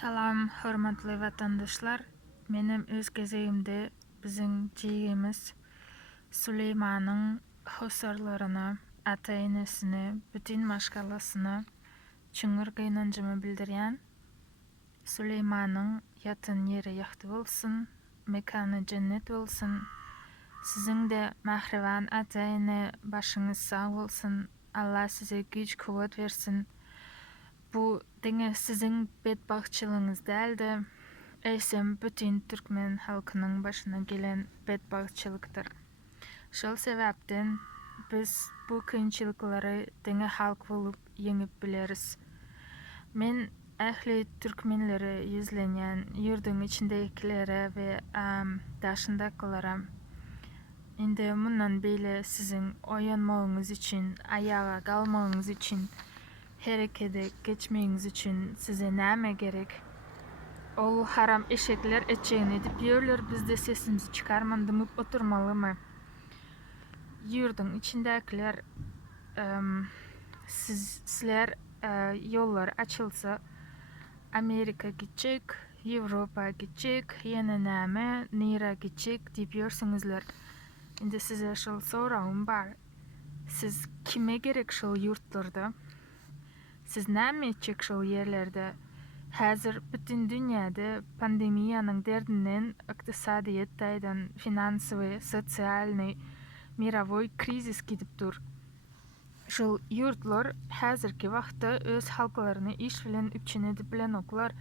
Salam, hörmetli vatandaşlar. Menim öz gezegimde bizim jigimiz Süleyman'ın husarlarını, ata-enesini, bütün maşgalasını çüngür gıynancımı bildirýän. Süleyman'ın yatın yeri ýakty bolsun, mekany cennet bolsun. Sizin de mähriban ata-ene başyňyz sag bolsun. Allah size güç kuvvet versin. Bu diňe sizin bedbagtçylygyňyz däldi. Eýsem bütün türkmen halkynyň başyna gelen bedbagtçylykdyr. Şol sebäpden biz bu kynçylyklary diňe halk bolup ýeňip bileris. Men ähli türkmenleri ýüzlenýän ýurduň içindekilere we daşyndakylara indi mundan beýle sizin oýanmagyňyz üçin, ayaga galmagyňyz üçin, herekede geçmegiňiz üçin size näme gerek? Ol haram eşekler etçeğini edip ýörler, bizde sesimizi çıkarmandyp oturmalymy? Ýurduň içindekiler sizler yollar açılsa Amerika gitjek, Ýewropa gitjek, ýene näme, nira gitjek diýip ýörsiňizler. Indi size şol soragym bar. Siz kime gerek şol ýurtlarda? Siz näme etjek şol ýerlerde? Häzir bütün dünýäde pandemiýanyň derdinden, ykdysadyýet daýdan finansiwy, sosialny, mirawoý krizis gidip dur. Şol ýurtlar häzirki wagtda öz halklaryny iş bilen üpçünedip bilen oklar.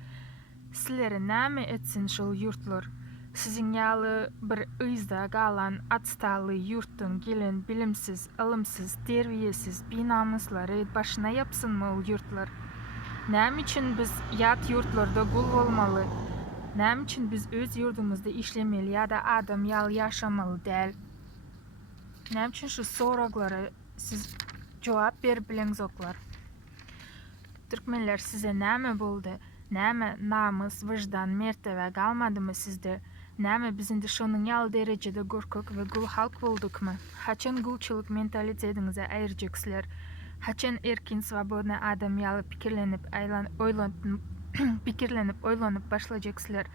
Sizlere näme etsin şol ýurtlar? Sizin ýaly bir yzda galan atstaly ýurtdan gelen bilimsiz, ilymsiz, terbiýesiz, binamyslary başyna ýapsynmy ol ýurtlar? Näme üçin biz ýat ýurtlarda gul bolmaly? Näme üçin biz öz ýurdumyzda işlemeli ýa-da adam ýaly ýaşamaly däl? Näme üçin şu soraglara siz jogap berip bileňiz oklar? Türkmenler size näme boldy? Näme namys, wyjdan, mertebe galmadymy sizde? Näme bizinde şonuň ýaly derejede gorkak we gul halk boldukmy? Haçan gulçylyk mentalitetiňize aýyrjaksizler? Haçan erkin, swobodny adam ýaly pikirlenip oýlanyp başlajaksizler?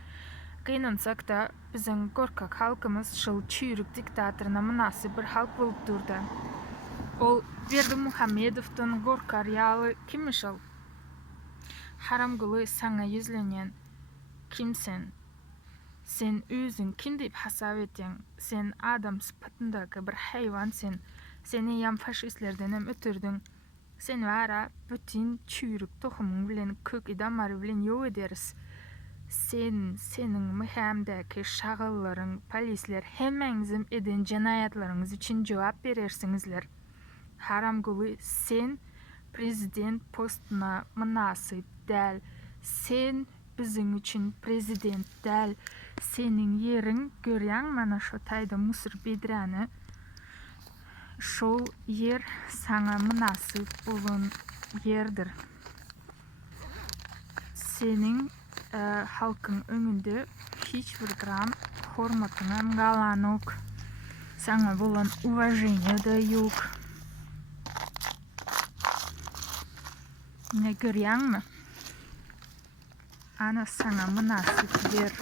Gynansak da biziň gorkak halkymyz şol çüýrük diktatoryna münasip bir halk bolup durdy. Ol Berdimuhamedowdan gorkar ýaly kim şol? Haram guly saňa ýüzlenýän kimsen? Sen özüň kim diýip hasap etýäň? Sen adam sypatyndaky bir haýwan sen. Seni ýam faşistlerden hem ötürdüň. Sen wara bütün çüýrük tohumyň bilen kök idamary bilen ýok ederis. Seniň mühämdäki şagallaryň, polisler hemmeňizim eden jenaýatlaryňyz üçin jogap berersiňizler. Haram guly sen prezident postuna münasip däl. Sen biziň üçin prezident däl. Seniň ýeriň görýäň mana şo taýda Musur Bedräni. Şol yer saňa münasip bolan ýerdir. Seniň halkyň öňünde hiç bir gram hormatyň galanok. Saňa bolan uwajenýa da ýok. Ne görýäňmi? Ana saňa münasip yer.